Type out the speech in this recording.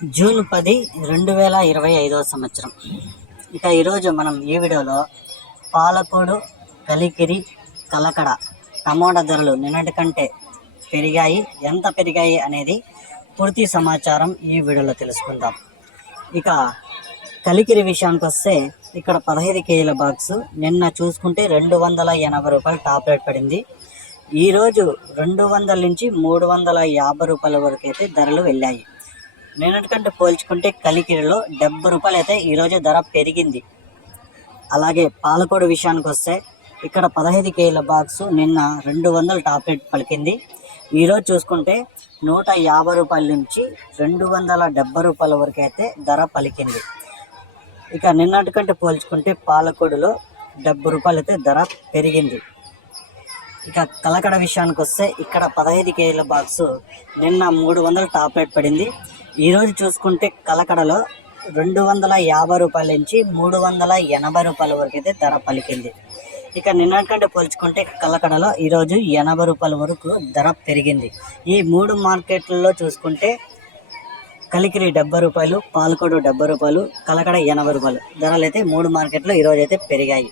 June పది రెండు వేల ఇరవై ఐదవ సంవత్సరం. ఇక ఈరోజు మనం ఈ వీడియోలో పాలకోడు కలికిరి కలకడ టమోటా ధరలు నిన్నటి కంటే పెరిగాయి. ఎంత పెరిగాయి అనేది పూర్తి సమాచారం ఈ వీడియోలో తెలుసుకుందాం. ఇక కలికిరి విషయానికి వస్తే ఇక్కడ పదహైదు కేజీల బాక్స్ నిన్న చూసుకుంటే రెండు వందల ఎనభై రూపాయలు టాప్ రేట్ పడింది. ఈరోజు రెండు వందల నుంచి మూడు వందల యాభై రూపాయల వరకు అయితే ధరలు వెళ్ళాయి. నిన్నటికంటే పోల్చుకుంటే కలికిరిలో డెబ్బై రూపాయలు అయితే ఈరోజు ధర పెరిగింది. అలాగే పాలకోడు విషయానికి వస్తే ఇక్కడ పదహైదు కేజీల బాక్స్ నిన్న రెండు వందల టాప్ రేట్ పలికింది ఈరోజు చూసుకుంటే నూట యాభై రూపాయల నుంచి రెండు వందల డెబ్బై రూపాయల వరకు అయితే ధర పలికింది. ఇక నిన్నటికంటే పోల్చుకుంటే పాలకోడులో డెబ్బై రూపాయలు అయితే ధర పెరిగింది. ఇక కలకడ విషయానికి వస్తే ఇక్కడ పదహైదు కేజీల బాక్స్ నిన్న మూడు వందలు టాప్ రేట్ పడింది. ఈరోజు చూసుకుంటే కలకడలో రెండు వందల యాభై రూపాయల నుంచి మూడు వందల ఎనభై రూపాయల వరకు అయితే ధర పలికింది. ఇక నిన్నటికంటే పోల్చుకుంటే కలకడలో ఈరోజు ఎనభై రూపాయల వరకు ధర పెరిగింది. ఈ మూడు మార్కెట్లలో చూసుకుంటే కలికిరి డెబ్బై రూపాయలు పాలకోడు డెబ్బై రూపాయలు కలకడ ఎనభై రూపాయలు ధరలు అయితే మూడు మార్కెట్లో ఈరోజు అయితే పెరిగాయి.